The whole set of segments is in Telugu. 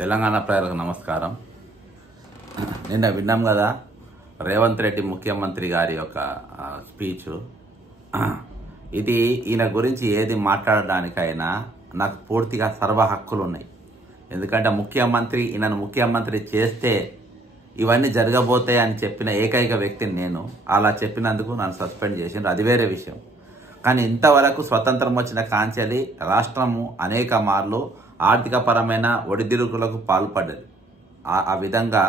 తెలంగాణ ప్రజలకు నమస్కారం. నిన్న విన్నాం కదా రేవంత్ రెడ్డి ముఖ్యమంత్రి గారి యొక్క స్పీచ్. ఇది ఈయన గురించి ఏది మాట్లాడడానికైనా నాకు పూర్తిగా సర్వ హక్కులు ఉన్నాయి. ఎందుకంటే ఈయనను ముఖ్యమంత్రి చేస్తే ఇవన్నీ జరగబోతాయి అని చెప్పిన ఏకైక వ్యక్తిని నేను. అలా చెప్పినందుకు నన్ను సస్పెండ్ చేసిండ్రు, అది వేరే విషయం. కానీ ఇంతవరకు స్వతంత్రం వచ్చిన కాంచెలి రాష్ట్రము అనేక మార్లు ఆర్థిక పరమైన ఒడిదుడుకులకు పాల్పడ్డది. ఆ విధంగా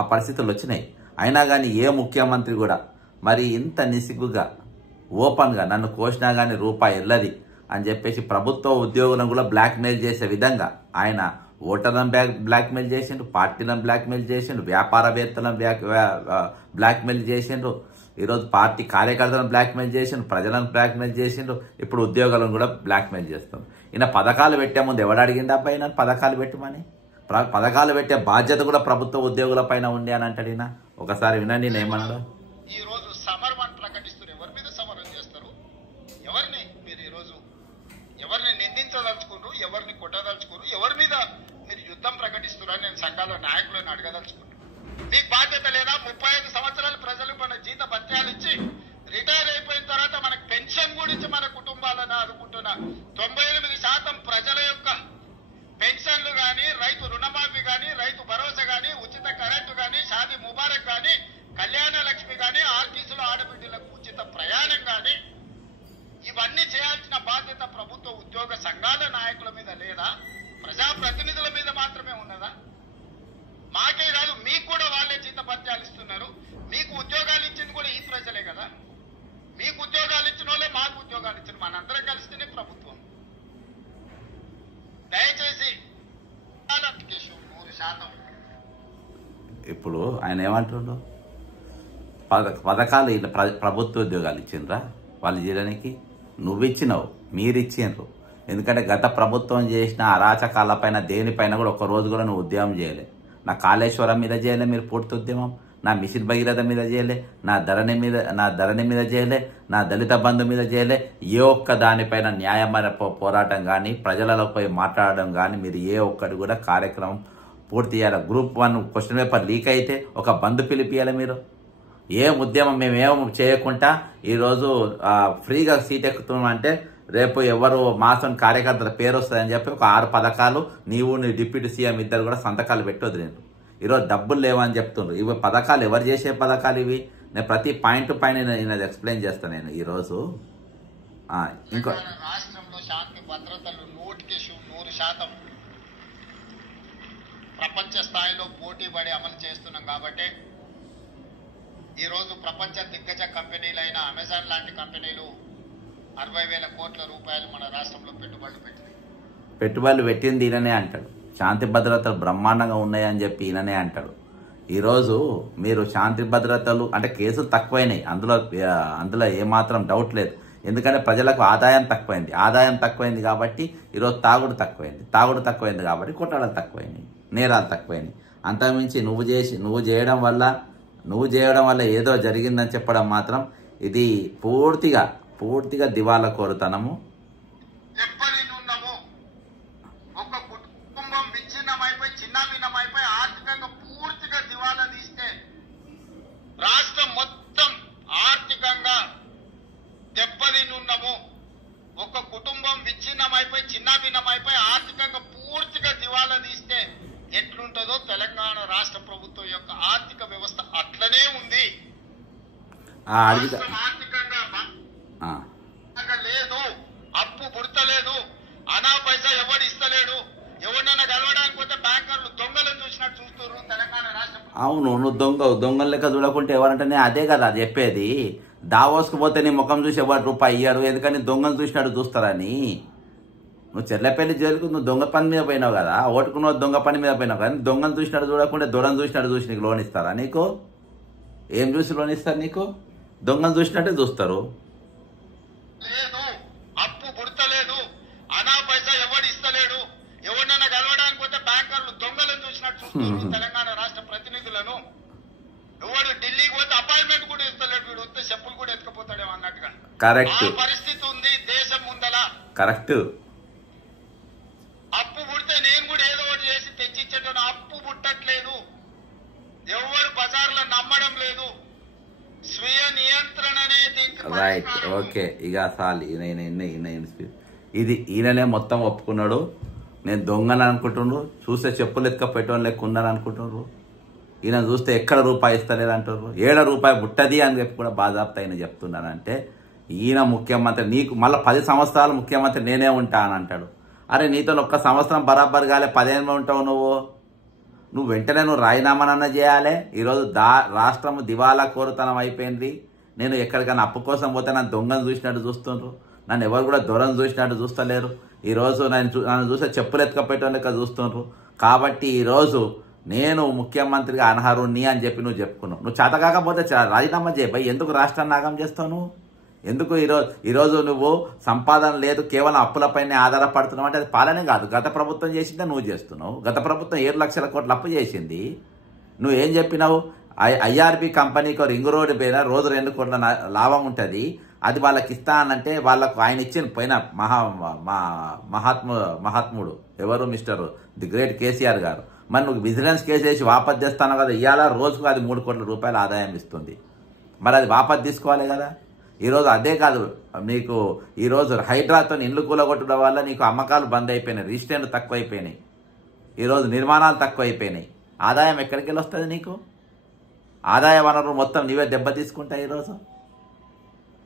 ఆ పరిస్థితులు వచ్చినాయి. అయినా కానీ ఏ ముఖ్యమంత్రి కూడా మరి ఇంత నిసిగ్గుగా ఓపెన్గా నన్ను కోసినా కానీ రూపాయి వెళ్ళది అని చెప్పేసి ప్రభుత్వ ఉద్యోగులను కూడా బ్లాక్మెయిల్ చేసే విధంగా ఆయన ఓటర్లను బ్లాక్మెయిల్ చేసిండ్రు, పార్టీలను బ్లాక్మెయిల్ చేసిండ్రు, వ్యాపారవేత్తలను బ్లాక్మెయిల్ చేసిండ్రు, ఈరోజు పార్టీ కార్యకర్తలను బ్లాక్మెయిల్ చేసిండ్రు, ప్రజలను బ్లాక్మెయిల్ చేసిండ్రు, ఇప్పుడు ఉద్యోగులను కూడా బ్లాక్మెయిల్ చేస్తారు. ఈయన పథకాలు పెట్టే ముందు ఎవడు అడిగిండు అబ్బాయి ఈయన పథకాలు పెట్టమని? పథకాలు పెట్టే బాధ్యత కూడా ప్రభుత్వ ఉద్యోగుల పైన ఉంది అని అంటాడు ఈయన. ఒకసారి వినండి నేను ఏమన్నాడు. ఈ రోజు సమరం ప్రకటిస్తారు. ఎవరి మీద సమరం చేస్తారు? ఎవరిని మీరు ఈ రోజు ఎవరిని నిందించదలుచుకున్నారు? ఎవరిని కొట్టదలుచుకున్నారు? ఎవరి మీద మీరు యుద్ధం ప్రకటిస్తున్నారని నేను సంఘాల నాయకులను అడగదలుచుకున్నాను. మీకు బాధ్యత లేదా? 35 సంవత్సరాలు ప్రజలు మన జీత భత్యాలు ఇచ్చి రిటైర్ అయిపోయిన తర్వాత మనకు పెన్షన్ గురించి మన కుటుంబాలను ఆదుకుంటున్న 98% ప్రజల యొక్క పెన్షన్లు కానీ, రైతు రుణమాఫీ కానీ, రైతు భరోసా కానీ, ఉచిత కరెంటు కానీ, షాదీ ముబారక్ కానీ, కళ్యాణ లక్ష్మి కానీ, ఆర్టీసీలో ఆడబిడ్డలకు ఉచిత ప్రయాణం కానీ, ఇవన్నీ చేయాల్సిన బాధ్యత ప్రభుత్వ ఉద్యోగ సంఘాల నాయకుల మీద లేదా? ప్రజాప్రతినిధుల మీద మాత్రమే ఉన్నదా? మాకే కాదు, మీకు కూడా వాళ్ళే జీతభత్యాలు ఇస్తున్నారు. మీకు ఉద్యోగాలు ఇచ్చింది కూడా ఈ ప్రజలే కదా. మీకు ఉద్యోగాలు ఇచ్చిన వాళ్ళే మాకు ఉద్యోగాలు ఇచ్చిన మనందరం కలిస్తేనే ప్రభుత్వం. దయచేసి 100%. ఇప్పుడు ఆయన ఏమంటుండ్రు? పథకాలు ఇలా ప్రభుత్వ ఉద్యోగాలు ఇచ్చిండ్రా వాళ్ళు చేయడానికి? నువ్వు ఇచ్చినావు, మీరు ఇచ్చిండ్రు. ఎందుకంటే గత ప్రభుత్వం చేసిన అరాచకాలపైన దేనిపైన కూడా ఒక రోజు కూడా నువ్వు ఉద్యమం చేయలే. నా కాళేశ్వరం మీద చేయలే మీరు పూర్తి ఉద్యమం, నా మిషన్ భగీరథ మీద చేయలే, నా ధరణి మీద చేయలే, నా దళిత బంధు మీద చేయలే. ఏ ఒక్క దానిపైన న్యాయమైన పోరాటం కానీ, ప్రజలలో పోయి మాట్లాడడం కానీ మీరు ఏ ఒక్కటి కూడా కార్యక్రమం పూర్తి చేయాలి. గ్రూప్ 1 క్వశ్చన్ పేపర్ లీక్ అయితే ఒక బంధు పిలిపియాలి మీరు. ఏం ఉద్యమం మేమేం చేయకుండా ఈరోజు ఫ్రీగా సీట్ ఎక్కుతున్నామంటే రేపు ఎవరు మాసం కార్యకర్తల పేరు వస్తుందని చెప్పి ఒక 6 పథకాలు నీ డిప్యూటీ సీఎం ఇద్దరు కూడా సంతకాలు పెట్టొద్దు. నేను ఈరోజు డబ్బులు లేవని చెప్తుండ్రు. ఇవి పథకాలు ఎవరు చేసే పథకాలు ఇవి? నేను ప్రతి పాయింట్ పైన ఎక్స్ప్లెయిన్ చేస్తాను. నేను ఈరోజు ఇంకో రాష్ట్రంలో శాంతి భద్రతలు 100% ప్రపంచ స్థాయిలో పోటీ పడి అమలు చేస్తున్నాం. కాబట్టి ఈరోజు ప్రపంచ దిగ్గజ కంపెనీలైన అమెజాన్ లాంటి కంపెనీలు 60,000 కోట్ల రూపాయలు మన రాష్ట్రంలో పెట్టుబడులు పెట్టింది ఈయననే అంటాడు. శాంతి భద్రతలు బ్రహ్మాండంగా ఉన్నాయని చెప్పి ఈయననే అంటాడు. ఈరోజు మీరు శాంతి భద్రతలు అంటే కేసులు తక్కువైనాయి, అందులో ఏమాత్రం డౌట్ లేదు. ఎందుకంటే ప్రజలకు ఆదాయం తక్కువైంది కాబట్టి ఈరోజు తాగుడు తక్కువైంది కాబట్టి కొట్టాడలు తక్కువైనాయి, నేరాలు తక్కువైనాయి. అంతకుమించి నువ్వు చేయడం వల్ల ఏదో జరిగిందని చెప్పడం మాత్రం ఇది పూర్తిగా దివాలా కోరుతనము. ఒక కుటుంబం విచ్ఛిన్నమైపోయి చిన్నాభిన్నమైపోయి ఆర్థికంగా పూర్తిగా దివాలా తీస్తే రాష్ట్రం మొత్తం ఆర్థికంగా దెబ్బతిన్నాము. ఒక కుటుంబం విచ్ఛిన్నమైపోయి చిన్నాభిన్నమైపోయి ఆర్థికంగా పూర్తిగా దివాలా తీస్తే ఎట్లుంటుందో తెలంగాణ రాష్ట్ర ప్రభుత్వం యొక్క ఆర్థిక వ్యవస్థ అట్లనే ఉంది. ఆర్థికంగా లేదు, అప్పు పుడతలేదు, అనా పైసా ఎవడు ఇస్తలేడు. ఎవరినైనా కలవడానికి పోతే బ్యాంకర్లు దొంగలను చూసినట్టు చూస్తున్నారు తెలంగాణ రాష్ట్రం. అవును, నువ్వు దొంగల లెక్క చూడకుంటే ఎవరంటేనే అదే కదా చెప్పేది. దావోస్కు పోతే నీ ముఖం చూసి ఎవరు రూపాయి ఇయ్యారు, ఎందుకని దొంగలు చూసినట్టు చూస్తారని. నువ్వు చెర్లపల్లి జైలుకు నువ్వు దొంగ పని మీద పోయినావు కదా, ఓటుకున్నావు దొంగ పని మీద పోయినావు కదా. దొంగను చూసినట్టు చూడకుంటే దొరను చూసినట్టు చూసి నీకు లోన్ ఇస్తారా? నీకు ఏం చూసి లోన్ ఇస్తారు? నీకు దొంగను చూసినట్టే చూస్తారు. లేదు, అప్పు పుడతలేదు, అనా పైసా ఎవడు ఇస్తలేడు. ఎవరినైనా కలవడానికి పోతే బ్యాంకర్లు దొంగలను చూసినట్టు చూస్తున్నారు తెలంగాణ రాష్ట్ర ప్రతినిధులను. ఎవడు ఢిల్లీకి పోతే అపాయింట్మెంట్ కూడా ఇస్తలేడు, వీడు వస్తే చెప్పులు కూడా ఎత్తుకుపోతాడేమో అన్నట్టుగా కరెక్ట్ పరిస్థితి ఉంది దేశం ముందల. కరెక్ట్. అప్పు పుడితే నేను కూడా ఏదో ఒకటి చేసి తెచ్చి ముచ్చటను అప్పు ముట్టట్లేదు, ఎవరు బజార్లో నమ్మడం లేదు. స్వీయ నియంత్రణనే దీనికి రైట్, పరిష్కారం. ఓకే. ఇక చాలు. ఈయననే మొత్తం ఒప్పుకున్నాడు. నేను దొంగని అనుకుంటుండ్రు, చూస్తే చెప్పులు ఎత్తుకపోయేటోళ్ళు లెక్క ఉన్నాను అనుకుంటున్నారు. ఈయన చూస్తే ఎక్కడ రూపాయి ఇస్తలేదు అంటారు. ₹7 ముట్టది అని చెప్పి కూడా బాధాప్త ఆయన చెప్తున్నానంటే, ఈయన ముఖ్యమంత్రి, నీకు మళ్ళీ 10 సంవత్సరాలు ముఖ్యమంత్రి నేనే ఉంటా అని అంటాడు. అరే నీతో ఒక్క సంవత్సరం బరాబర్ కాలే, 10 ఏళ్ళు ఉంటావు నువ్వు వెంటనే రాజీనామానన్నా చేయాలి. ఈరోజు రాష్ట్రం దివాలా కోరుతనం అయిపోయింది. నేను ఎక్కడికైనా అప్పు కోసం పోతే నన్ను దొంగను చూసినట్టు చూస్తుండ్రు, నన్ను ఎవరు కూడా దొరను చూసినట్టు చూస్తలేరు. ఈరోజు నన్ను చూస్తే చెప్పులు ఎత్తుకపోయటం లెక్క చూస్తుండ్రు. కాబట్టి ఈరోజు నేను ముఖ్యమంత్రిగా అనర్హుణ్ణి అని చెప్పి నువ్వు చెప్పుకున్నావు. నువ్వు చేత కాకపోతే రాజీనామా చేయి. ఎందుకు రాష్ట్రాన్ని నాగం చేస్తావు నువ్వు? ఎందుకు ఈరోజు నువ్వు సంపాదన లేదు, కేవలం అప్పులపైనే ఆధారపడుతున్నావు అంటే అది పాలనే కాదు. గత ప్రభుత్వం చేసిందే నువ్వు చేస్తున్నావు. గత ప్రభుత్వం 7 లక్షల కోట్ల అప్పు చేసింది. నువ్వు ఏం చెప్పినావు? ఐఆర్బి కంపెనీకి రింగ్ రోడ్డు పైన రోజు 2 కోట్ల లాభం ఉంటుంది, అది వాళ్ళకి ఇస్తా అనంటే వాళ్ళకు ఆయన ఇచ్చిన పైన మహాత్ముడు ఎవరు, మిస్టర్ ది గ్రేట్ కేసీఆర్ గారు. మరి నువ్వు విజిలెన్స్ కేసు వేసి వాపసు తెస్తాను కదా, ఇవాళ రోజుకు అది 3 కోట్ల రూపాయల ఆదాయం ఇస్తుంది. మరి అది వాపసు తీసుకోవాలి కదా. ఈరోజు అదే కాదు, నీకు ఈరోజు హైడ్రాతో ఇల్లు కూలగొట్టడం వల్ల నీకు అమ్మకాలు బంద్ అయిపోయినాయి, రిజిస్ట్రేషన్లు తక్కువ అయిపోయినాయి, ఈరోజు నిర్మాణాలు తక్కువ అయిపోయినాయి. ఆదాయం ఎక్కడికి వెళ్ళి వస్తుంది నీకు? ఆదాయ వనరులు మొత్తం నీవే దెబ్బ తీసుకుంటాయి. ఈరోజు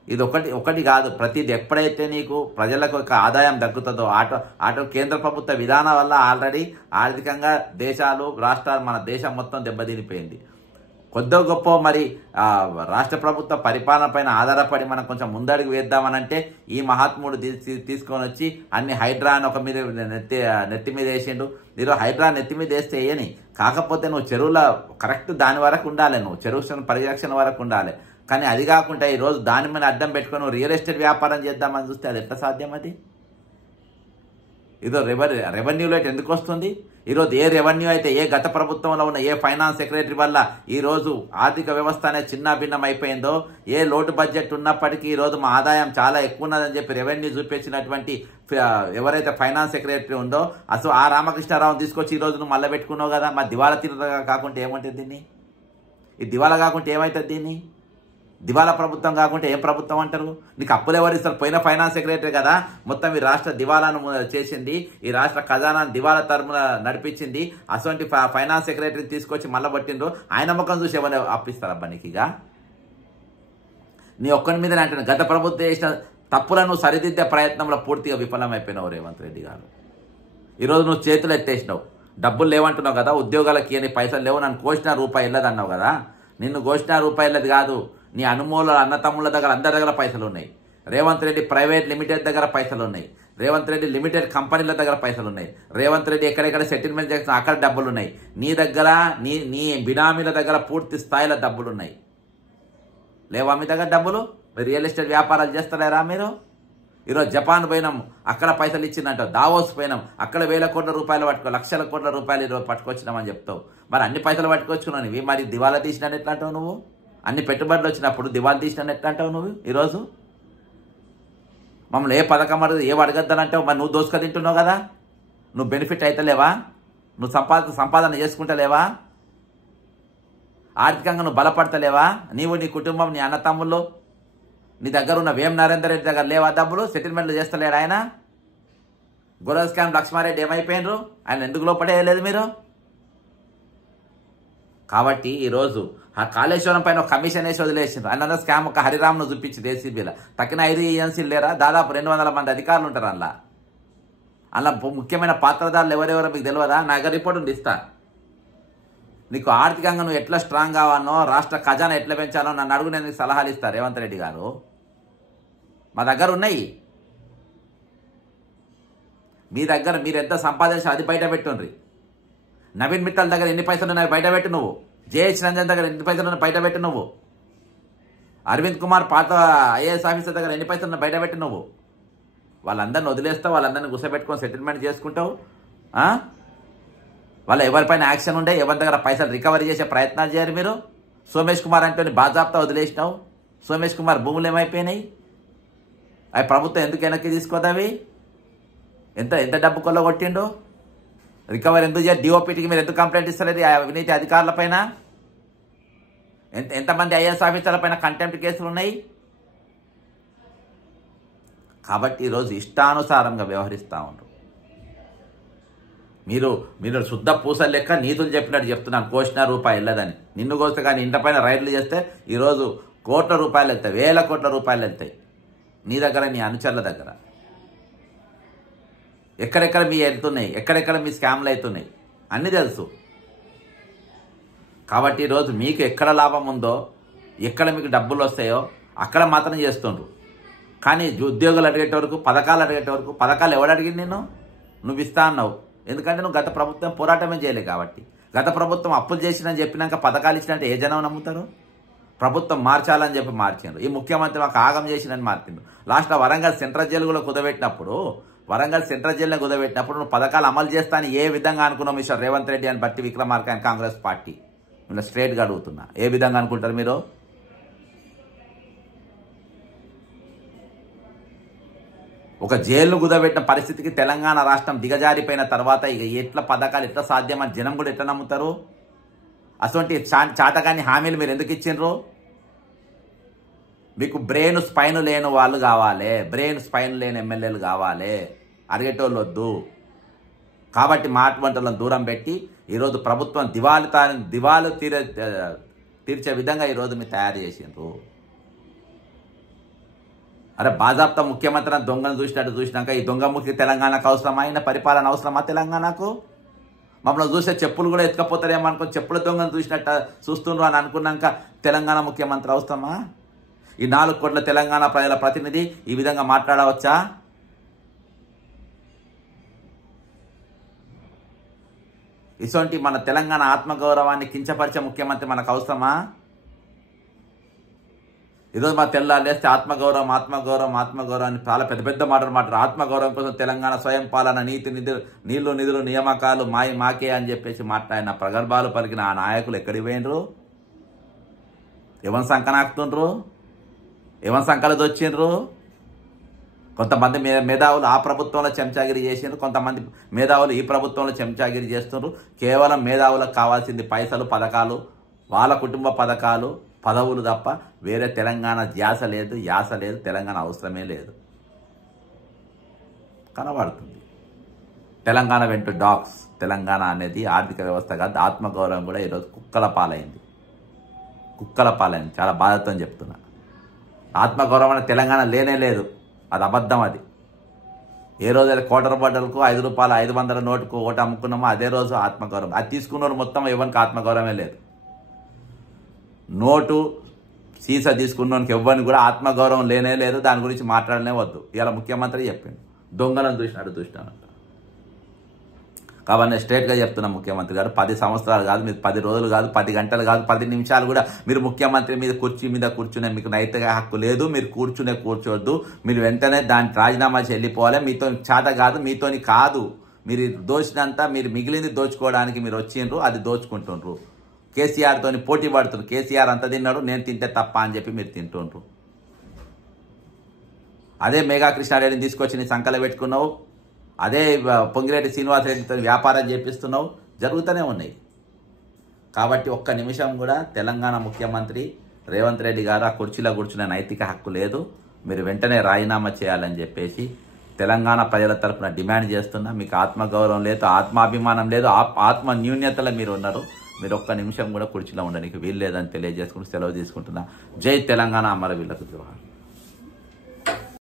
ఇది ఒకటి కాదు, ప్రతిది ఎప్పుడైతే నీకు ప్రజలకు ఒక ఆదాయం తగ్గుతుందో అటు కేంద్ర ప్రభుత్వ విధానం వల్ల ఆల్రెడీ ఆర్థికంగా దేశాలు, రాష్ట్రాలు, మన దేశం మొత్తం దెబ్బతినిపోయింది. కొద్ది గొప్ప మరి రాష్ట్ర ప్రభుత్వ పరిపాలన పైన ఆధారపడి మనం కొంచెం ముందడుగు వేద్దామనంటే ఈ మహాత్ముడు తీసుకొని వచ్చి అన్ని హైడ్రా అని ఒక మీద నెత్తి మీద వేసిండు. మీరు హైడ్రా నెత్తి మీద వేస్తే వేయని, కాకపోతే నువ్వు చెరువుల కరెక్ట్ దాని వరకు ఉండాలి, నువ్వు చెరువు పరిరక్షణ వరకు ఉండాలి. కానీ అది కాకుండా ఈరోజు దాని మీద అడ్డం పెట్టుకొని నువ్వు రియల్ ఎస్టేట్ వ్యాపారం చేద్దామని చూస్తే అది ఎట్లా సాధ్యం? అది ఇదో రెవెన్యూలో ఎందుకు వస్తుంది? ఈరోజు ఏ రెవెన్యూ అయితే, ఏ గత ప్రభుత్వంలో ఉన్న ఏ ఫైనాన్స్ సెక్రటరీ వల్ల ఈరోజు ఆర్థిక వ్యవస్థ అనేది చిన్న భిన్నం అయిపోయిందో, ఏ లోటు బడ్జెట్ ఉన్నప్పటికీ ఈరోజు మా ఆదాయం చాలా ఎక్కువ ఉన్నదని చెప్పి రెవెన్యూ చూపించినటువంటి ఎవరైతే ఫైనాన్స్ సెక్రటరీ ఉందో అసలు ఆ రామకృష్ణారావుని తీసుకొచ్చి ఈరోజు నువ్వు మళ్ళీ పెట్టుకున్నావు కదా. మరి దివాలా తీరుగా కాకుంటే ఏమంటుంది దీన్ని? ఈ దివాలా కాకుంటే ఏమవుతుంది దీన్ని? దివాలా ప్రభుత్వం కాకుంటే ఏం ప్రభుత్వం అంటారు? నీకు అప్పులు ఎవరు ఇస్తారు? పోయిన ఫైనాన్స్ సెక్రటరీ కదా మొత్తం ఈ రాష్ట్ర దివాలాను చేసింది, ఈ రాష్ట్ర ఖజానాను దివాలా తరమున నడిపించింది. అటువంటి ఫైనాన్స్ సెక్రటరీ తీసుకొచ్చి మళ్ళీ పట్టిండ్రు. ఆయన ముఖం చూసి ఎవరు అప్పిస్తారబ్బా నీకు? ఇక నీ ఒక్కడి మీదనే అంటాను, గత ప్రభుత్వం చేసిన తప్పులను సరిదిద్దే ప్రయత్నంలో పూర్తిగా విఫలమైపోయినావు రేవంత్ రెడ్డి గారు. ఈరోజు నువ్వు చేతులు ఎత్తేసినావు, డబ్బులు లేవంటున్నావు కదా, ఉద్యోగాలకి అని పైసలు లేవు, నన్ను కోసిన రూపాయి ఇల్లది అన్నావు కదా. నిన్ను కోసిన రూపాయి ఇల్లది కాదు, నీ అనుమూల అన్నతమ్ముల దగ్గర అందరి దగ్గర పైసలు ఉన్నాయి. రేవంత్ రెడ్డి ప్రైవేట్ లిమిటెడ్ దగ్గర పైసలు ఉన్నాయి. రేవంత్ రెడ్డి లిమిటెడ్ కంపెనీల దగ్గర పైసలు ఉన్నాయి. రేవంత్ రెడ్డి ఎక్కడెక్కడ సెటిల్మెంట్ చేసిన అక్కడ డబ్బులు ఉన్నాయి. నీ దగ్గర నీ బినామీల దగ్గర పూర్తి స్థాయిలో డబ్బులు ఉన్నాయి. లేవా మీ దగ్గర డబ్బులు? మీరు రియల్ ఎస్టేట్ వ్యాపారాలు చేస్తలేరా మీరు? ఈరోజు జపాన్ పోయినాం, అక్కడ పైసలు ఇచ్చిందంట. దావోస్ పోయినాం, అక్కడ 1000 కోట్ల రూపాయలు లక్షల కోట్ల రూపాయలు ఈరోజు పట్టుకొచ్చినామని చెప్తావు. మరి అన్ని పైసలు పట్టుకొచ్చుకున్నావు, మరి దివాలా తీసినాను ఎట్లా అంటావు నువ్వు? అన్ని పెట్టుబడులు వచ్చినప్పుడు దివాలా తీసినాను ఎట్లా అంటావు నువ్వు? ఈరోజు మమ్మల్ని ఏ పథకం ఏ అడగద్దని అంటావు. మరి నువ్వు దోసుక తింటున్నావు కదా, నువ్వు బెనిఫిట్ అవుతలేవా? నువ్వు సంపాదన చేసుకుంటలేవా? ఆర్థికంగా నువ్వు బలపడతలేవా? నీవు, నీ కుటుంబం, నీ అన్న తమ్ముళ్ళు, నీ దగ్గర ఉన్న వేం నరేందర్ రెడ్డి దగ్గర లేవా డబ్బులు? సెటిల్మెంట్లు చేస్తలేడు ఆయన. గొర్రెల స్కామ్ లక్ష్మారెడ్డి ఏమైపోయినరు? ఆయన ఎందుకు లోపడేయలేదు మీరు? కాబట్టి ఈరోజు ఆ కాళేశ్వరం పైన ఒక కమిషన్ వేసి వదిలేసిండ్రు. ఆయన స్కామ్ ఒక హరిరామ్ను చూపించింది ఏసీబీలో. తక్కిన 5 ఏజెన్సీలు లేరా? దాదాపు 200 మంది అధికారులు ఉంటారు అందులో. అలా ముఖ్యమైన పాత్రదారులు ఎవరెవరో మీకు తెలియదా? నా దగ్గర రిపోర్ట్ ఉంది, ఇస్తా. నీకు ఆర్థికంగా నువ్వు ఎట్లా స్ట్రాంగ్ కావాలో, రాష్ట్ర ఖజానా ఎట్లా పెంచాలో నన్ను అడుగు, నేను నీకు సలహాలు ఇస్తా రేవంత్ రెడ్డి గారు. మా దగ్గర ఉన్నాయి. మీ దగ్గర మీరు ఎంత సంపాదించాలి అది బయట పెట్టుండ్రి. నవీన్ మిట్టల్ దగ్గర ఎన్ని పైసలు ఉన్నాయి బయట పెట్టు నువ్వు. జేహెచ్ రంజన్ దగ్గర ఎన్ని పైసలు ఉన్నాయి బయట పెట్టు నువ్వు. అరవింద్ కుమార్ పాత ఐఏఎస్ ఆఫీసర్ దగ్గర ఎన్ని పైసలు ఉన్నాయి బయట పెట్టు నువ్వు. వాళ్ళందరిని వదిలేస్తావు, వాళ్ళందరినీ గుసపెట్టుకొని సెటిల్మెంట్ చేసుకుంటావు. వాళ్ళ ఎవరిపైన యాక్షన్ ఉండే, ఎవరి దగ్గర పైసలు రికవరీ చేసే ప్రయత్నాలు చేయరు మీరు. సోమేష్ కుమార్ అంటే బాజాప్తా వదిలేసినావు. సోమేష్ కుమార్ భూములు ఏమైపోయినాయి? అవి ప్రభుత్వం ఎందుకు వెనక్కి తీసుకోదవి? ఎంత డబ్బు కొల్లగొట్టిండు? రికవరీ ఎందుకు చేయాలి? డిఓపిటీకి మీరు ఎందుకు కంప్లైంట్ ఇస్తలేదు అవినీతి అధికారుల పైన? ఎంతమంది ఐఏఎస్ ఆఫీసర్ల పైన కంటెంప్ట్ కేసులు ఉన్నాయి? కాబట్టి ఈరోజు ఇష్టానుసారంగా వ్యవహరిస్తూ ఉంటారు. మీరు శుద్ధ పూసలు లెక్క నీతులు చెప్పినట్టు చెప్తున్నాను. కోసిన రూపాయి వెళ్ళదని. నిన్ను కోస్తే కానీ ఇంట పైన రైడ్లు చేస్తే ఈరోజు కోట్ల రూపాయలు వెళ్తాయి, వేల కోట్ల రూపాయలు వెళ్తాయి నీ దగ్గర, నీ అనుచరుల దగ్గర. ఎక్కడెక్కడ మీ వెళ్తున్నాయి, ఎక్కడెక్కడ మీ స్కామ్లు అవుతున్నాయి అన్నీ తెలుసు. కాబట్టి ఈరోజు మీకు ఎక్కడ లాభం ఉందో, ఎక్కడ మీకు డబ్బులు వస్తాయో అక్కడ మాత్రం చేస్తుండ్రు. కానీ ఉద్యోగులు అడిగేట వరకు, పథకాలు అడిగేట వరకు, పథకాలు ఎవడు అడిగింది నిన్ను? నువ్వు ఇస్తా అన్నావు. ఎందుకంటే నువ్వు గత ప్రభుత్వం పోరాటమే చేయలే కాబట్టి. గత ప్రభుత్వం అప్పులు చేసినని చెప్పినాక పథకాలు ఇచ్చినంటే ఏ జనం నమ్ముతారు? ప్రభుత్వం మార్చాలని చెప్పి మార్చిండ్రు. ఈ ముఖ్యమంత్రి మాకు ఆగం చేసినని మార్చిండ్రు. లాస్ట్లో వరంగల్ సెంట్రల్ జైలు కూడా కుదబెట్టినప్పుడు, నువ్వు పథకాలు అమలు చేస్తాను ఏ విధంగా అనుకున్నావు మిస్టర్ రేవంత్ రెడ్డి అని బట్టి విక్రమార్క అండ్ కాంగ్రెస్ పార్టీ? ఇలా స్ట్రైట్గా అడుగుతున్నా, ఏ విధంగా అనుకుంటారు మీరు? ఒక జైలును కుదబెట్టిన పరిస్థితికి తెలంగాణ రాష్ట్రం దిగజారిపోయిన తర్వాత ఇక ఎట్లా పథకాలు ఎట్లా సాధ్యమని జనం కూడా ఎట్లా నమ్ముతారు? అటువంటి చాతగాని హామీలు మీరు ఎందుకు ఇచ్చిండ్రు? మీకు బ్రెయిన్ స్పైన్ లేని వాళ్ళు కావాలి, బ్రెయిన్ స్పైన్ లేని ఎమ్మెల్యేలు కావాలి, అరిగేటోళ్ళు వద్దు. కాబట్టి మాటవంటలను దూరం పెట్టి ఈరోజు ప్రభుత్వం దివాలు తీర్చే విధంగా ఈరోజు మీరు తయారు చేసిండ్రు. అరే బాజాప్తా ముఖ్యమంత్రి దొంగను చూసినాక ఈ దొంగముఖి తెలంగాణకు అవసరమా? ఆయన పరిపాలన అవసరమా తెలంగాణకు? మమ్మల్ని చూసే చెప్పులు కూడా ఎత్తుకపోతారేమో అనుకో, చెప్పుల దొంగను చూస్తుండ్రు అని అనుకున్నాక తెలంగాణ ముఖ్యమంత్రి అవసరమా? ఈ 4 కోట్ల తెలంగాణ ప్రజల ప్రతినిధి ఈ విధంగా మాట్లాడవచ్చా? ఇటువంటి మన తెలంగాణ ఆత్మగౌరవాన్ని కించపరిచే ముఖ్యమంత్రి మనకు అవసరమా? ఈరోజు మా తెల్లాలేస్తే ఆత్మగౌరవం అని చాలా పెద్ద పెద్ద మాటలు ఆత్మగౌరవం కోసం తెలంగాణ స్వయం పాలన, నీళ్లు నిధులు నియామకాలు మాకే అని చెప్పేసి మాట్లాడిన ప్రగల్భాలు పలికిన ఆ నాయకులు ఎక్కడికి పోయినరు? ఎవరి సంకనాకుతుండ్రు? ఎవరి సంకలది వచ్చిండ్రు? కొంతమంది మేధావులు ఆ ప్రభుత్వంలో చెంచాగిరి చేసిండ్రు, కొంతమంది మేధావులు ఈ ప్రభుత్వంలో చెంచాగిరి చేస్తుండ్రు. కేవలం మేధావులకు కావాల్సింది పైసలు, పథకాలు, వాళ్ళ కుటుంబ పథకాలు, పదవులు తప్ప వేరే తెలంగాణ ధ్యాస లేదు, యాస లేదు, తెలంగాణ అవసరమే లేదు. కనబడుతుంది తెలంగాణ వెంట డాగ్స్. తెలంగాణ అనేది ఆర్థిక వ్యవస్థ కాదు, ఆత్మగౌరవం కూడా ఈరోజు కుక్కల పాలైంది. చాలా బాధతో చెప్తున్నా. ఆత్మగౌరవం అనే తెలంగాణ లేనే లేదు, అది అబద్ధం. అది ఏ రోజు క్వార్టర్ బాటిల్కు 5 రూపాయలు 500 నోటుకు ఓటు అమ్ముకున్నామో అదే రోజు ఆత్మగౌరవం. అది తీసుకున్న మొత్తం ఎవరికి ఆత్మగౌరవమే లేదు. నోటు సీసా తీసుకున్నోనికి ఎవ్వరిని కూడా ఆత్మగౌరవం లేనే లేదు. దాని గురించి మాట్లాడనే వద్దు. ఇలా ముఖ్యమంత్రి చెప్పిండు, దొంగలను చూసినానంట. కాబట్టి స్ట్రేట్గా చెప్తున్నా, ముఖ్యమంత్రి గారు 10 సంవత్సరాలు కాదు, మీరు 10 రోజులు కాదు, 10 గంటలు కాదు, 10 నిమిషాలు కూడా మీరు ముఖ్యమంత్రి మీద కుర్చీ మీద కూర్చునే మీకు నైతిక హక్కు లేదు. మీరు కూర్చోవద్దు. మీరు వెంటనే దాన్ని రాజీనామా చెల్లిపోవాలి. మీతో చేత కాదు, మీతోని కాదు. మీరు దోచినంత, మీరు మిగిలింది దోచుకోవడానికి మీరు వచ్చిండ్రు, అది దోచుకుంటుండ్రు. కేసీఆర్ తోని పోటీ పడుతున్నారు. కేసీఆర్ అంత తిన్నాడు, నేను తింటే తప్ప అని చెప్పి మీరు తింటుండ్రు. అదే మేఘా కృష్ణారెడ్డిని తీసుకొచ్చి నీ సంకల పెట్టుకున్నావు. అదే పొంగిరెడ్డి శ్రీనివాసరెడ్డితో వ్యాపారం చేపిస్తున్నావు. జరుగుతూనే ఉన్నాయి. కాబట్టి ఒక్క నిమిషం కూడా తెలంగాణ ముఖ్యమంత్రి రేవంత్ రెడ్డి గారు ఆ కుర్చీలో కూర్చునే నైతిక హక్కు లేదు. మీరు వెంటనే రాజీనామా చేయాలని చెప్పేసి తెలంగాణ ప్రజల తరఫున డిమాండ్ చేస్తున్నా. మీకు ఆత్మగౌరవం లేదు, ఆత్మాభిమానం లేదు, ఆత్మ న్యూన్యతలో మీరు ఉన్నారు. మీరు ఒక్క నిమిషం కూడా కుర్చీలో ఉండడానికి వీలు లేదని తెలియజేసుకుంటూ సెలవు తీసుకుంటున్నా. జై తెలంగాణ, అమరవీరులకు జోహార్.